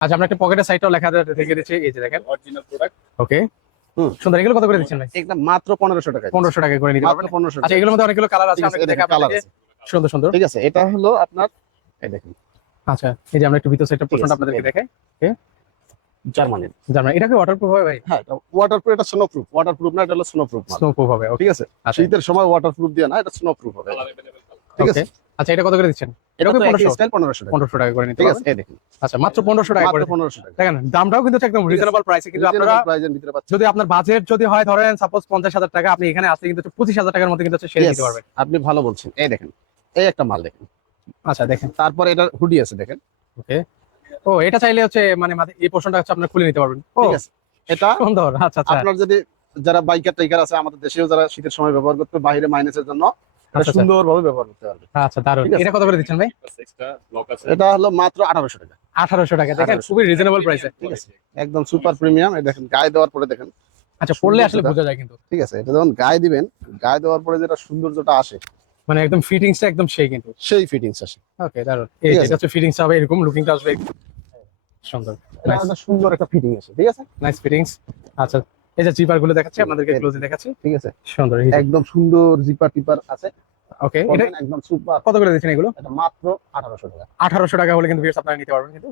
আচ্ছা, আমরা একটা পকেটের সাইডটাও লেখা রেখে দিচ্ছি, এই যে দেখেন অরিজিনাল প্রোডাক্ট। ওকে সুন্দর। এগুলো কত করে দিচ্ছেন ভাই? একদম মাত্র 1500 টাকা। 1500 টাকা করে নিতে মাত্র পারবেন। 1500 আচ্ছা, টাকা। এগুলোর মধ্যে অনেকগুলো কালার আছে, ঠিক আছে, আমরা এই দেখে দেখেন কালার আপনাদেরকে আছে। সুন্দর সুন্দর। ঠিক আছে, এটা হলো আপনার এই দেখেন আচ্ছা, এই যে আমরা একটু ভিতর সাইডটা পোর্শনটা আছে, আপনাদেরকে এই দেখাই। জার্মানির। জার্মান, এটা কি ওয়াটারপ্রুফ হবে ভাই? হ্যাঁ, ওয়াটারপ্রুফ, এটা স্নো প্রুফ। ওয়াটারপ্রুফ না, এটা হলো স্নো প্রুফ মাল। স্নো প্রুফ হবে, ওকে। ঠিক আছে, আচ্ছা শীতের সময় ওয়াটারপ্রুফ দিয়ে না, এটা স্নো প্রুফ হবে। ঠিক ওকে। আছে, আচ্ছা, এটা কত করে দিচ্ছেন? এটা এটা কি তো একই 1500? স্টাইল 1500 টাকা। 1500 টাকা করে নিতে ঠিক পারবেন। আছে, এই দেখেন আচ্ছা, মাত্র 1500 টাকা করে মাত্র 1500 টাকা। দেখেন, দামটাও কিন্তু একদম রিজনেবল প্রাইসে। কিন্তু আপনারা প্রাইজের ভিতরে পাচ্ছেন। যদি আপনার বাজেট যদি হয় ধরেন সাপোজ 50,000 টাকা, আপনি এখানে আসলে কিন্তু 25,000 টাকার মধ্যে কিন্তু সেল Yes, দিতে পারবেন। আপনি ভালো বলছেন। এই দেখেন, এই একটা মাল দেখেন। আচ্ছা দেখেন, তারপরে এটা হুডি আছে দেখেন। ওকে। ও, এটা চাইলে হচ্ছে মানে এই পোর্শনটা হচ্ছে আপনারা খুলে নিতে পারবেন। ও ঠিক আছে, এটা সুন্দর। আচ্ছা আচ্ছা আপনার যদি যারা বাইকার টাইকার আছে আমাদের দেশেও, যারা শীতের সময় ব্যবহার করতে, বাইরে মাইনাসের জন্য এটা আচ্ছা, সুন্দরভাবে ব্যবহার করতে পারবে। আচ্ছা, দারুণ। ঠিক আছে। এটা কত করে দিচ্ছেন ভাই? এক্সট্রা লক আছে। এটা হলো মাত্র 1800 টাকা। 1800 টাকা। দেখেন 1800 খুবই রিজনেবল প্রাইসে। ঠিক আছে, একদম সুপার প্রিমিয়াম। এই দেখেন গায়ে দেওয়ার পরে দেখেন। আচ্ছা, পড়লে আসলে সৌন্দর্যটা। বোঝা যায় কিন্তু, ঠিক আছে, এটা যখন গায়ে দিবেন, গায়ে দেওয়ার পরে যেটা সৌন্দর্যটা আসে, মানে একদম ফিটিংসটা একদম সেই কিন্তু। সেই ফিটিংস আসে। ওকে, দারুণ। এই ঠিক যে আছে। এটা হচ্ছে ফিটিংস হবে, এরকম লুকিংটা আসবে সুন্দর। এটা একটা সুন্দর একটা ফিটিং আছে। ঠিক আছে, নাইস ফিটিংস। আচ্ছা, এই যে জিপার গুলো দেখাচ্ছি আপনাদেরকে, ক্লোজে দেখাচ্ছি। ঠিক আছে, সুন্দর। একদম সুন্দর জিপার টিপার আছে। ওকে, এটা একদম সুপার। কত করে দিচ্ছেন এগুলো? এটা মাত্র 1800 টাকা। 1800 টাকা হলে কিন্তু ভিউয়ার্স আপনারা নিতে পারবেন কিন্তু